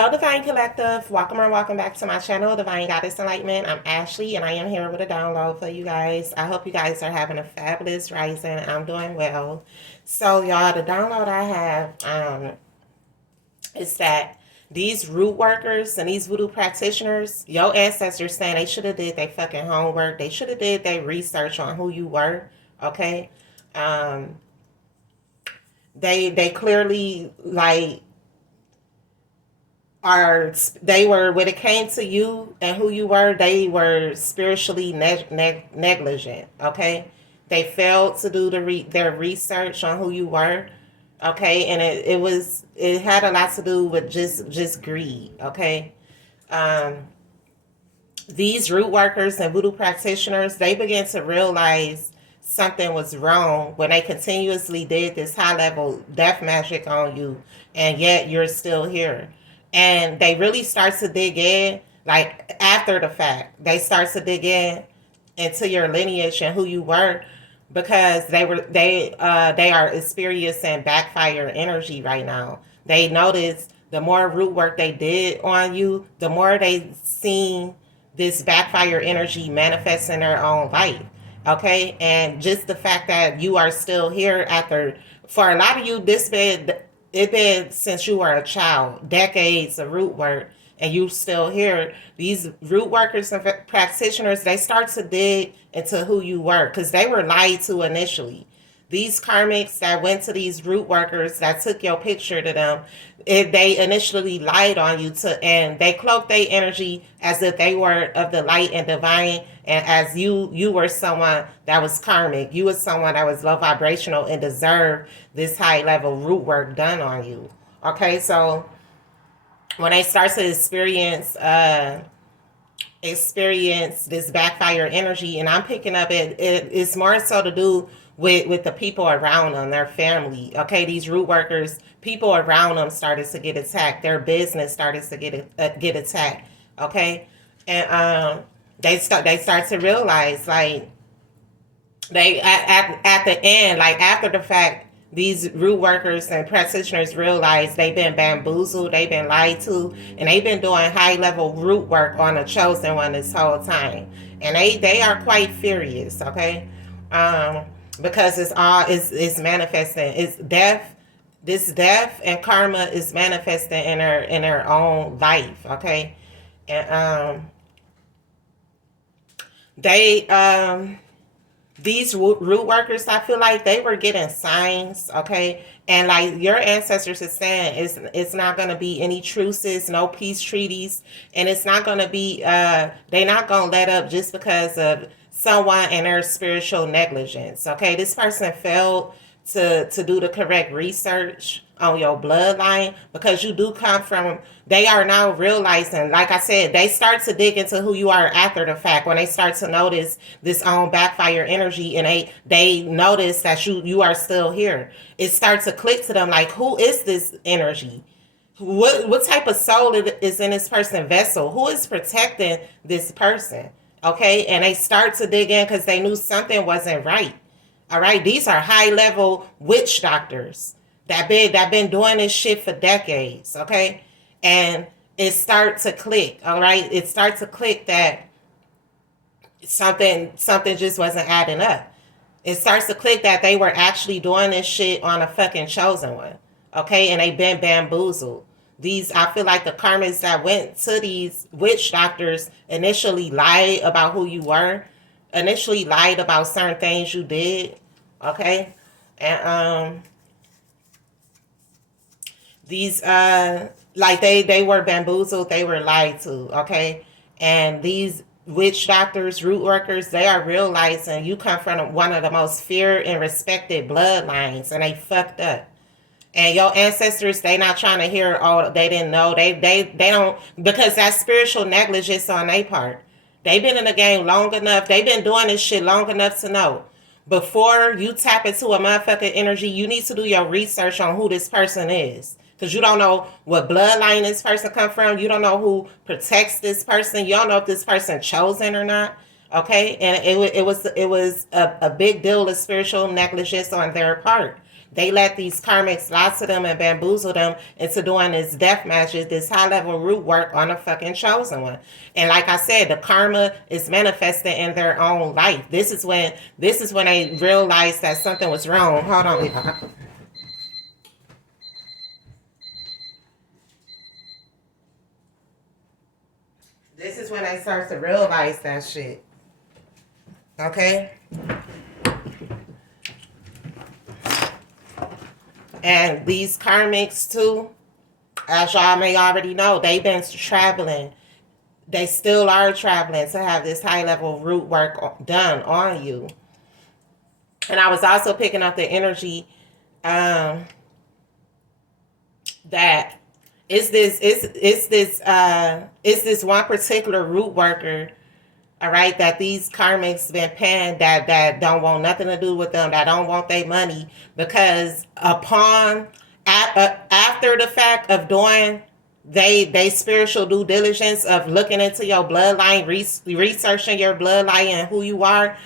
Hello, Divine Collective. Welcome or welcome back to my channel, Divine Goddess Enlightenment. I'm Ashley, and I am here with a download for you guys. I hope you guys are having a fabulous rising. I'm doing well. So, y'all, the download I have is that these root workers and these voodoo practitioners, your ancestors saying they should have did their fucking homework. They should have did their research on who you were. Okay, um, they clearly are they were when it came to you and who you were, they were spiritually negligent. Okay, they failed to do their research on who you were. Okay, and it had a lot to do with just greed. Okay, um, these root workers and voodoo practitioners, they began to realize something was wrong when they continuously did this high level death magic on you, and yet you're still here. And they really start to dig in, like after the fact, they start to dig in into your lineage and who you were, because they are experiencing backfire energy right now. They notice the more root work they did on you, the more they seen this backfire energy manifest in their own life. Okay, and just the fact that you are still here after, for a lot of you, it been since you were a child, decades of root work, and you still here. These root workers and practitioners, they start to dig into who you were because they were lied to initially. These karmics that went to these root workers that took your picture to them, they initially lied on you to, and they cloaked their energy as if they were of the light and divine, and as you were someone that was karmic, you was someone that was low vibrational and deserved this high level root work done on you. Okay, so when they start to experience this backfire energy, and I'm picking up it's more so to do with the people around them, their family. Okay, these root workers, people around them started to get attacked. Their business started to get attacked. Okay, and they start to realize, like, they at the end, like after the fact, these root workers and practitioners realize they've been bamboozled, they've been lied to, and they've been doing high level root work on the chosen one this whole time, and they are quite furious. Okay, um, because it's manifesting. It's death. This death and karma is manifesting in their own life. Okay, and they these root workers, I feel like they were getting signs. Okay, and like your ancestors is saying, it's not going to be any truces, no peace treaties, and it's not going to be they're not going to let up just because of someone and their spiritual negligence. Okay, this person failed to do the correct research on your bloodline, because you do come from, they are now realizing, like I said, they start to dig into who you are after the fact, when they start to notice this own backfire energy, and they notice that you are still here. It starts to click to them, like, who is this energy? What type of soul is in this person's vessel? Who is protecting this person? Okay, and they start to dig in because they knew something wasn't right. All right, these are high level witch doctors that been doing this shit for decades. Okay, and it starts to click. All right, it starts to click that something just wasn't adding up. It starts to click that they were actually doing this shit on a fucking chosen one. Okay, and they been bamboozled. These, I feel like the karmics that went to these witch doctors initially lied about who you were, initially lied about certain things you did. Okay, and these like they were bamboozled, they were lied to. Okay, and these witch doctors, root workers, they are realizing you come from one of the most feared and respected bloodlines, and they fucked up. And your ancestors, they not trying to hear, oh, they didn't know, they don't, because that's spiritual negligence on their part. They've been in the game long enough, they've been doing this shit long enough to know, before you tap into a motherfucking energy, you need to do your research on who this person is. Because you don't know what bloodline this person come from. You don't know who protects this person. You don't know if this person chosen or not. Okay, and it was a big deal of spiritual negligence on their part. They let these karmics lie to them and bamboozle them into doing this death magic, this high level root work on a fucking chosen one. And like I said, the karma is manifested in their own life. This is when they realized that something was wrong. Hold on, Levi. This is when they start to realize that shit. Okay? And these karmics too, as y'all may already know, they've been traveling. They still are traveling to have this high level root work done on you. And I was also picking up the energy um, that it's this one particular root worker, all right, that these karmics been paying that don't want nothing to do with them, that don't want their money, because after the fact of doing they spiritual due diligence of looking into your bloodline, researching your bloodline and who you are,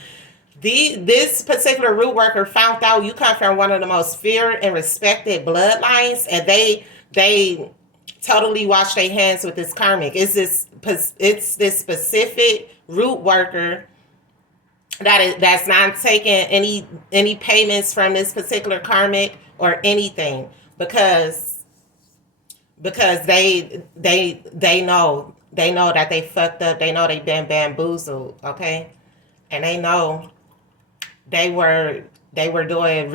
this particular root worker found out you come from one of the most feared and respected bloodlines, and they totally wash their hands with this karmic. It's this specific root worker that's not taking any payments from this particular karmic or anything, because they know that they fucked up. They know they've been bamboozled. Okay, and they know they were doing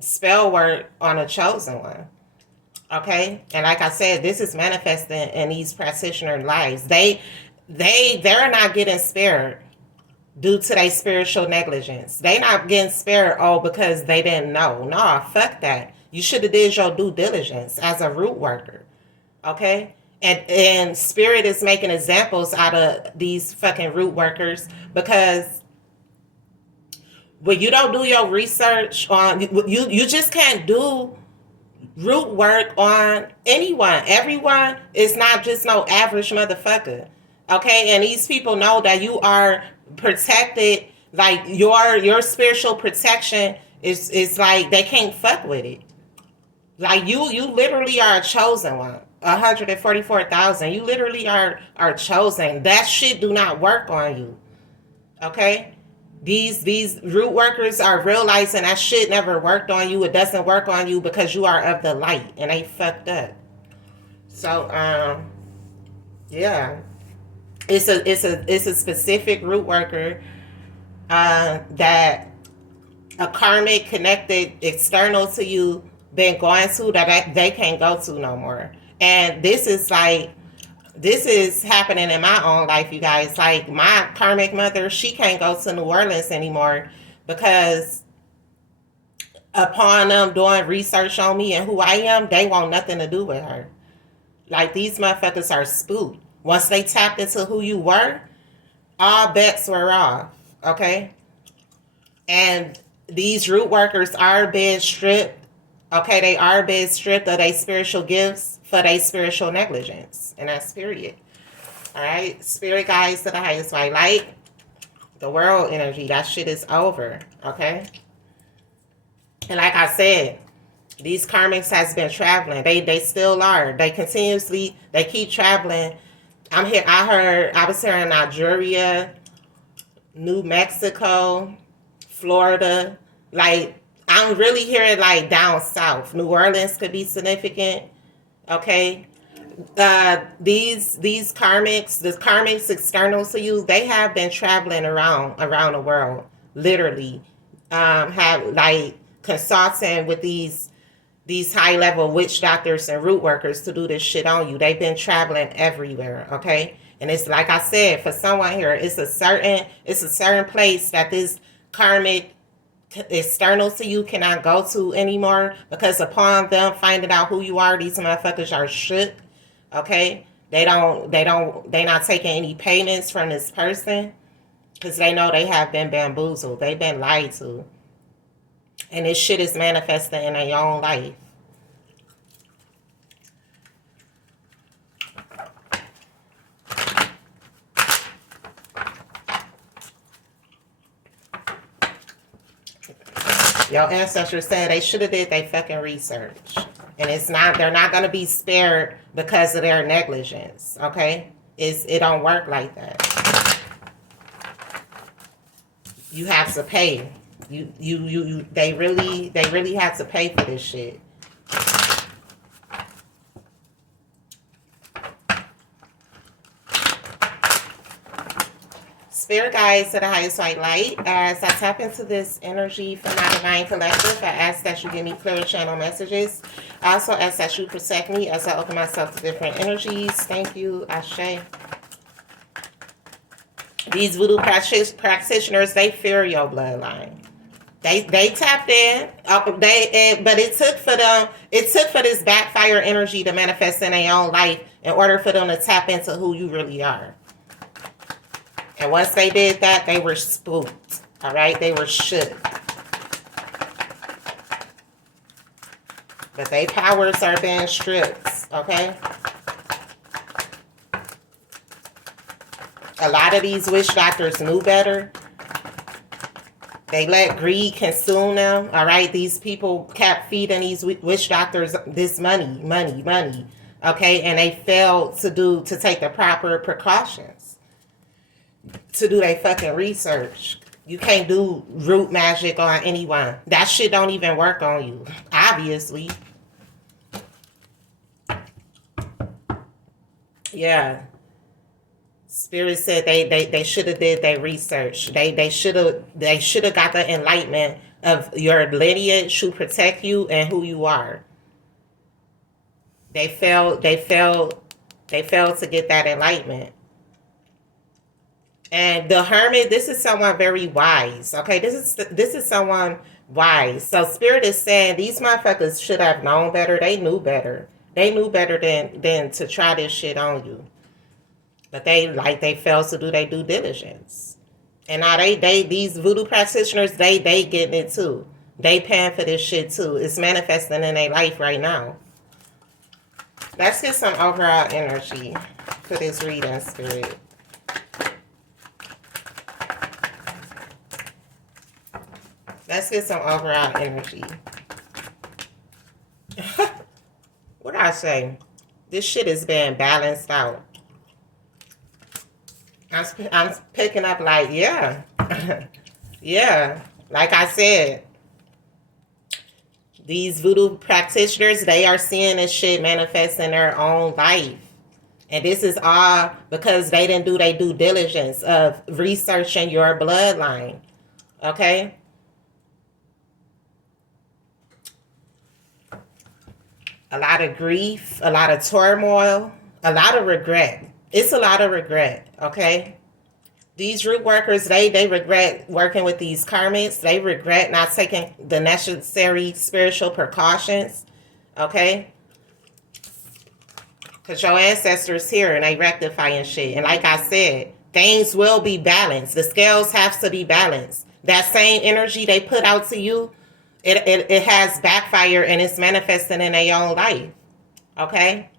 spell work on a chosen one. Okay, and like I said, this is manifesting in these practitioner lives. They're not getting spared due to their spiritual negligence. They not getting spared because they didn't know. Nah, fuck that. You should have did your due diligence as a root worker. Okay? And spirit is making examples out of these fucking root workers, because when you don't do your research on you just can't do root work on anyone. Everyone is not just no average motherfucker. Okay? And these people know that you are protected. Like your spiritual protection is like they can't fuck with it. Like you literally are a chosen one. 144,000. You literally are chosen. That shit do not work on you. Okay? These root workers are realizing that shit never worked on you. It doesn't work on you because you are of the light, and they fucked up. So yeah, it's a specific root worker that a karmic connected external to you been going to that they can't go to no more. And this is happening in my own life, you guys. Like my karmic mother, she can't go to New Orleans anymore because upon them doing research on me and who I am, they want nothing to do with her. Like these motherfuckers are spooked. Once they tapped into who you were, all bets were off. Okay? And these root workers are being stripped. Okay, they are being stripped of their spiritual gifts for their spiritual negligence. And that's period. Alright? Spirit guides to the highest white light. The world energy. That shit is over. Okay? And like I said, these karmics has been traveling. They still are. They keep traveling. I was here in Nigeria, New Mexico, Florida. Like, I'm really hearing like down south. New Orleans could be significant. Okay. These karmics, the karmics external to you, they have been traveling around the world, literally. Have like consulting with these high level witch doctors and root workers to do this shit on you. They've been traveling everywhere, okay? And it's like I said, for someone here, it's a certain place that this karmic external to you cannot go to anymore, because upon them finding out who you are, these motherfuckers are shook. Okay? They not taking any payments from this person because they know they have been bamboozled. They've been lied to. And this shit is manifesting in their own life. Your ancestors said they should have did their fucking research. And they're not gonna be spared because of their negligence, okay? It don't work like that. You have to pay. They really have to pay for this shit. Spirit guides to the highest white light. As I tap into this energy from my divine collective, I ask that you give me clear channel messages. I also ask that you protect me as I open myself to different energies. Thank you, Ashe. These voodoo practitioners, they fear your bloodline. They tapped in. But it took for them. It took for this backfire energy to manifest in their own life in order for them to tap into who you really are. And once they did that, they were spooked. All right, they were shook. But their powers are being stripped. Okay. A lot of these witch doctors knew better. They let greed consume them. All right, these people kept feeding these witch doctors this money. Okay, and they failed to take the proper precautions to do their fucking research. You can't do root magic on anyone. That shit don't even work on you, obviously. Yeah. Spirit said they should have did their research. They should have got the enlightenment of your lineage, who protect you and who you are. They failed to get that enlightenment. And the hermit, this is someone very wise. Okay, this is someone wise. So Spirit is saying these motherfuckers should have known better. They knew better. They knew better than to try this shit on you. But they failed to do their due diligence. And now these voodoo practitioners, they getting it too. They paying for this shit too. It's manifesting in their life right now. Let's get some overall energy for this reading, Spirit. Let's get some overall energy. What I say? This shit is being balanced out. I'm picking up like, yeah. Yeah. Like I said, these voodoo practitioners, they are seeing this shit manifest in their own life. And this is all because they didn't do their due diligence of researching your bloodline. Okay? A lot of grief, a lot of turmoil, a lot of regret. It's a lot of regret, okay? These root workers, they regret working with these karmics. They regret not taking the necessary spiritual precautions, okay? Because your ancestors here and they rectifying shit. And like I said, things will be balanced. The scales have to be balanced. That same energy they put out to you, it has backfire and it's manifesting in their own life, okay?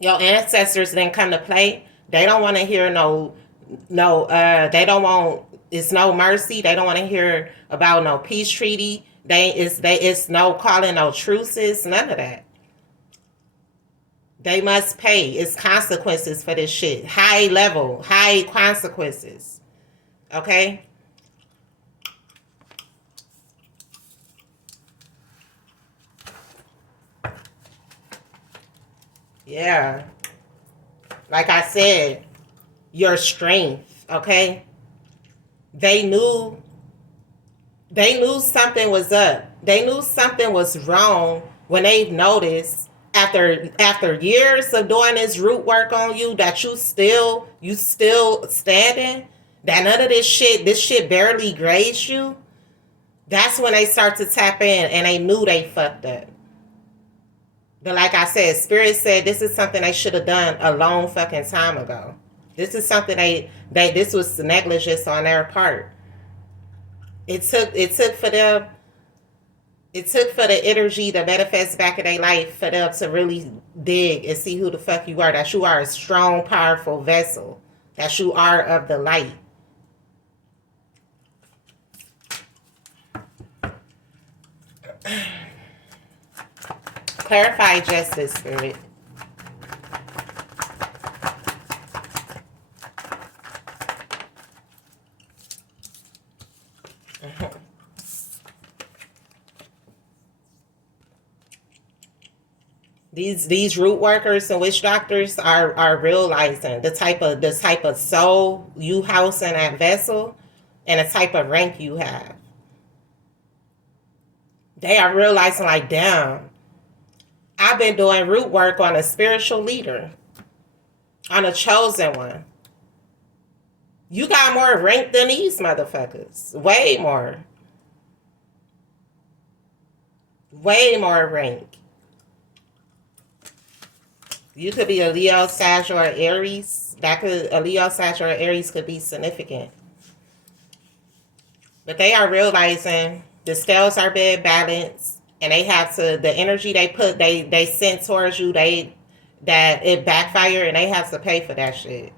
Your ancestors didn't come to play. They don't want to hear they don't want, it's no mercy. They don't want to hear about no peace treaty. It's no calling no truces, none of that. They must pay. It's consequences for this shit. High level, high consequences. Okay? Yeah. Like I said, your strength, okay? They knew something was up. They knew something was wrong when they noticed after years of doing this root work on you that you still standing, that none of this shit barely grazed you. That's when they start to tap in and they knew they fucked up. But like I said, Spirit said this is something they should have done a long fucking time ago. This is something this was negligence on their part. It took for them. It took for the energy to manifest back in their life for them to really dig and see who the fuck you are. That you are a strong, powerful vessel. That you are of the light. Clarify justice, Spirit. These root workers and witch doctors are realizing the type of soul you house in that vessel and the type of rank you have. They are realizing like, damn, I've been doing root work on a spiritual leader, on a chosen one. You got more rank than these motherfuckers. Way more. Way more rank. You could be a Leo, Sag, or Aries. A Leo, Sag, or Aries could be significant. But they are realizing the scales are being balanced, and they have to, the energy they sent towards you, that it backfired, and they have to pay for that shit.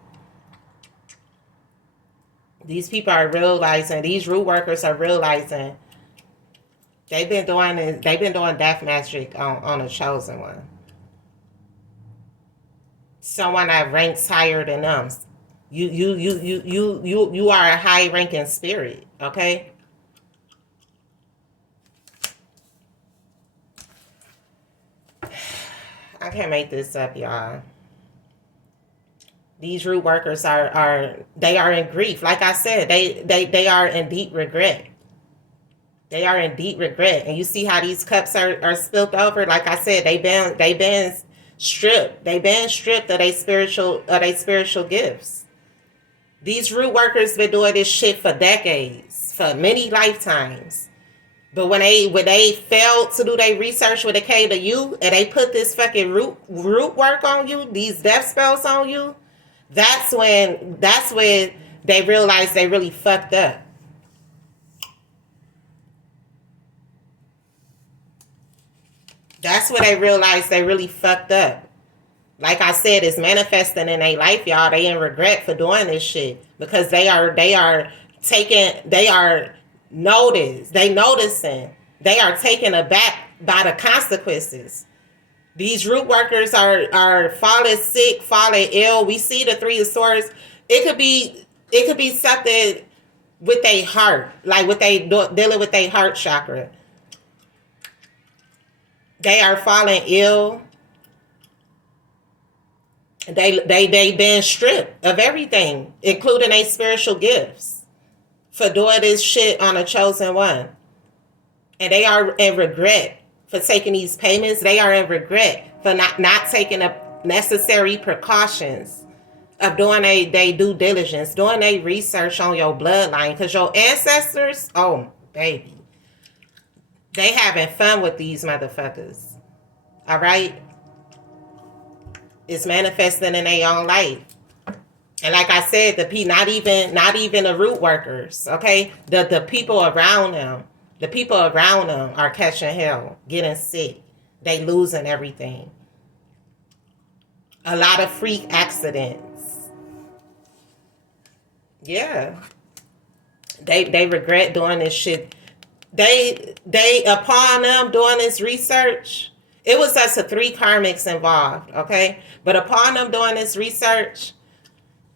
These people are realizing, these root workers are realizing they've been doing death magic on a chosen one. Someone that ranks higher than them. You are a high ranking spirit, okay? I can't make this up, y'all. These root workers are in grief. Like I said, they are in deep regret. They are in deep regret. And you see how these cups are spilt over? Like I said, they been stripped. They been stripped of their spiritual gifts. These root workers been doing this shit for decades, for many lifetimes. But when they failed to do their research when it came to you, and they put this fucking root work on you, these death spells on you, that's when they realized they really fucked up. That's when they realized they really fucked up. Like I said, it's manifesting in their life, y'all. They in regret for doing this shit because they are noticing. They are taken aback by the consequences. These root workers are falling sick, falling ill. We see the Three of Swords. It could be something with their heart, like what they dealing with their heart chakra. They are falling ill. They been stripped of everything, including their spiritual gifts, for doing this shit on a chosen one. And they are in regret for taking these payments. They are in regret for not taking the necessary precautions of doing they due diligence, doing their research on your bloodline. Because your ancestors, oh, baby, they having fun with these motherfuckers. All right? It's manifesting in their own life. And like I said, not even the root workers, okay? The people around them. The people around them are catching hell, getting sick. They losing everything. A lot of freak accidents. Yeah. They regret doing this shit. They upon them doing this research, it was us the 3 karmics involved, okay? But upon them doing this research,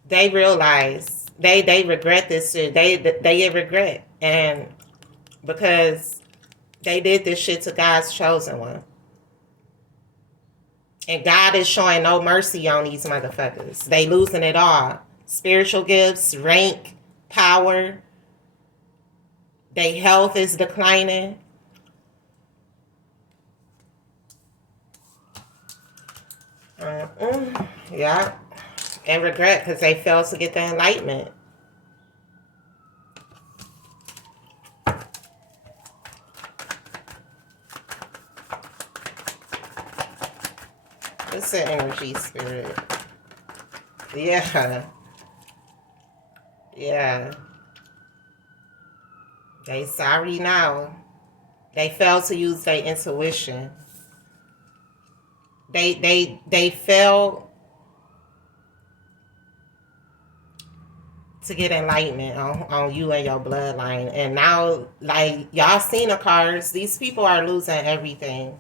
they realize they regret this shit. They regret, and because they did this shit to God's chosen one, and God is showing no mercy on these motherfuckers. They losing it all: spiritual gifts, rank, power. Their health is declining. Yeah. And regret because they failed to get the enlightenment. It's an energy, spirit. Yeah. Yeah. They sorry now. They failed to use their intuition. They failed to get enlightenment on you and your bloodline. And now, like, y'all seen the cards. These people are losing everything.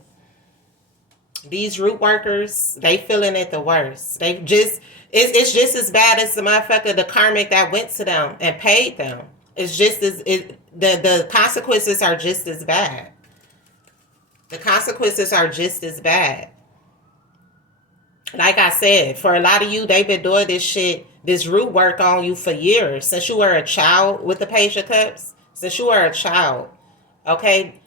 These root workers, they feeling it the worst. They just it's just as bad as the motherfucker, the karmic that went to them and paid them. It's just as the consequences are just as bad. The consequences are just as bad. Like I said, for a lot of you, they've been doing this shit, this root work on you for years. Since you were a child with the Page of Cups. Since you were a child. Okay?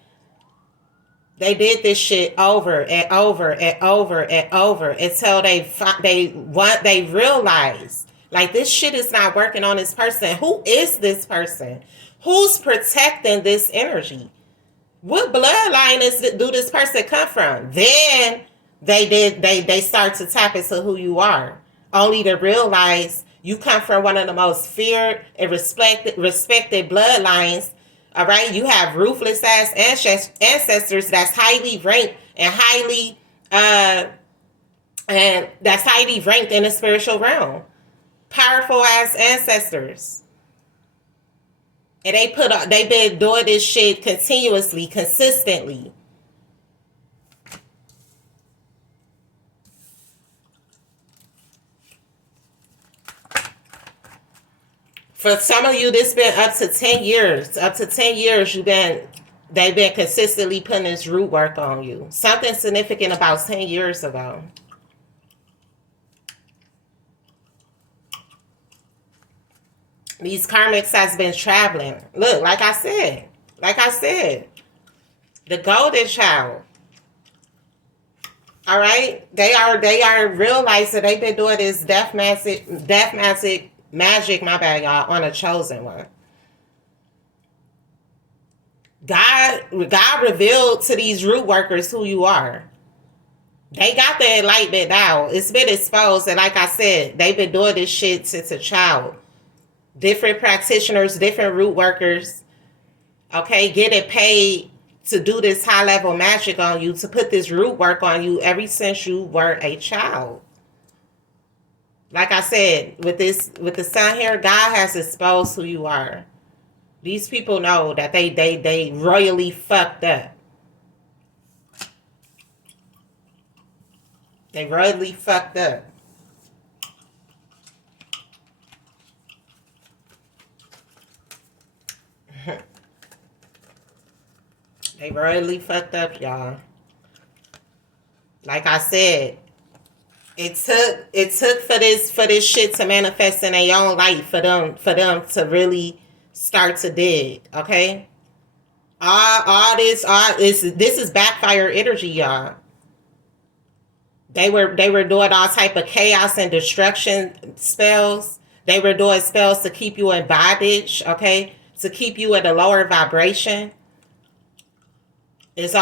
They did this shit over and over and over and over until they realize like this shit is not working on this person. Who is this person? Who's protecting this energy? What bloodline do this person come from? Then they start to tap into who you are, only to realize you come from one of the most feared and respected bloodlines. All right, you have ruthless ass ancestors that's highly ranked and that's highly ranked in the spiritual realm. Powerful ass ancestors, and they've been doing this shit continuously, consistently. For some of you, this been up to 10 years. Up to 10 years, they've been consistently putting this root work on you. Something significant about 10 years ago. These karmics has been traveling. Look, like I said, the golden child. All right, they are realizing they've been doing this death magic, my bad, y'all, on a chosen one. God revealed to these root workers who you are. They got the enlightenment now. It's been exposed, and like I said, they've been doing this shit since a child. Different practitioners, different root workers, okay, getting paid to do this high level magic on you, to put this root work on you ever since you were a child. Like I said, with the sun here, God has exposed who you are. These people know that they royally fucked up. They royally fucked up. They royally fucked up, y'all. Like I said, it took for this shit to manifest in their own life for them to really start to dig. Okay, this is backfire energy, y'all. They were doing all type of chaos and destruction spells. They were doing spells to keep you in bondage. Okay, to keep you at a lower vibration. It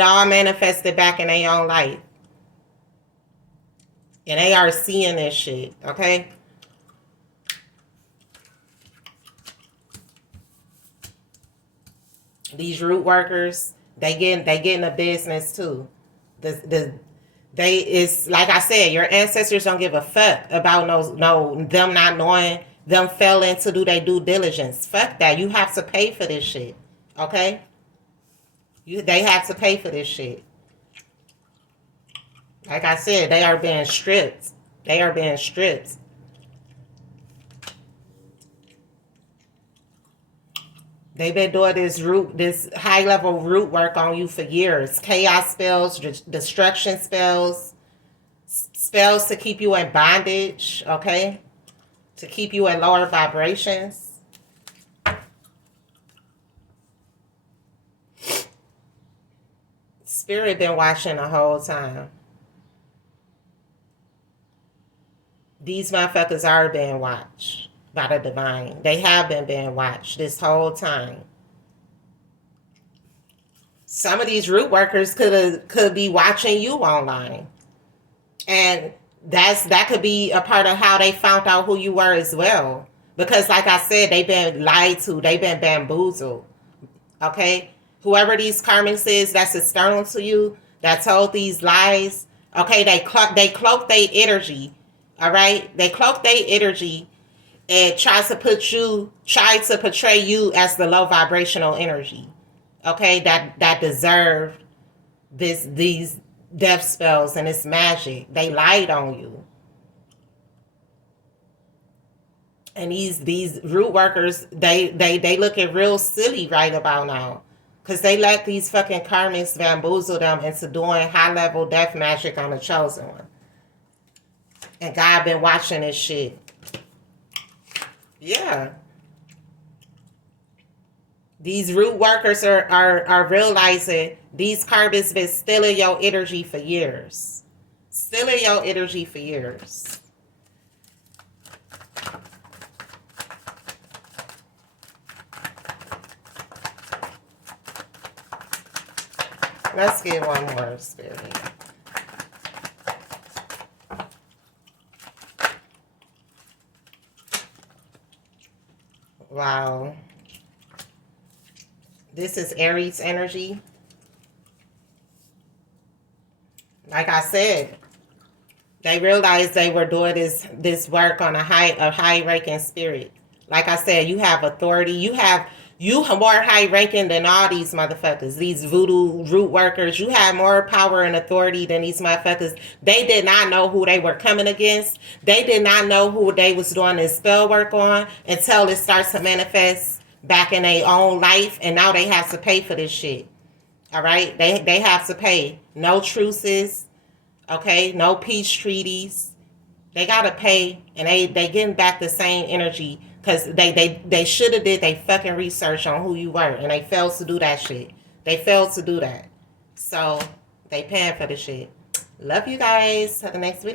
all manifested back in their own life. And they are seeing this shit, okay? These root workers, they getting a business too. It's like I said, your ancestors don't give a fuck about them not knowing, them failing to do their due diligence. Fuck that. You have to pay for this shit, okay? They have to pay for this shit. Like I said, they are being stripped. They are being stripped. They've been doing this high level root work on you for years. Chaos spells, destruction spells, spells to keep you in bondage, okay? To keep you in lower vibrations. Spirit been watching the whole time. These motherfuckers are being watched by the divine. They have been being watched this whole time. Some of these root workers could be watching you online. And that could be a part of how they found out who you were as well. Because like I said, they've been lied to. They've been bamboozled. Okay? Whoever these karmics is that's external to you, that told these lies, okay, they cloak their energy. All right, they cloak their energy and try to portray you as the low vibrational energy. Okay, that deserve death spells and it's magic. They lied on you. And these root workers, they looking real silly right about now. Because they let these fucking karmics bamboozle them into doing high level death magic on the chosen one. And God been watching this shit. Yeah. These root workers are realizing these karmics been stealing your energy for years. Stealing your energy for years. Let's get one more, Spirit. Wow. This is Aries energy. Like I said, they realized they were doing this work on a high ranking spirit. Like I said, you have authority. You are more high ranking than all these motherfuckers. These voodoo root workers. You have more power and authority than these motherfuckers. They did not know who they were coming against. They did not know who they was doing this spell work on until it starts to manifest back in their own life, and now they have to pay for this shit. All right? They have to pay. No truces. Okay? No peace treaties. They gotta pay, and they getting back the same energy because they should have did they fucking research on who you were, and they failed to do that shit. They failed to do that, so they paying for the shit. Love you guys. Till the next video.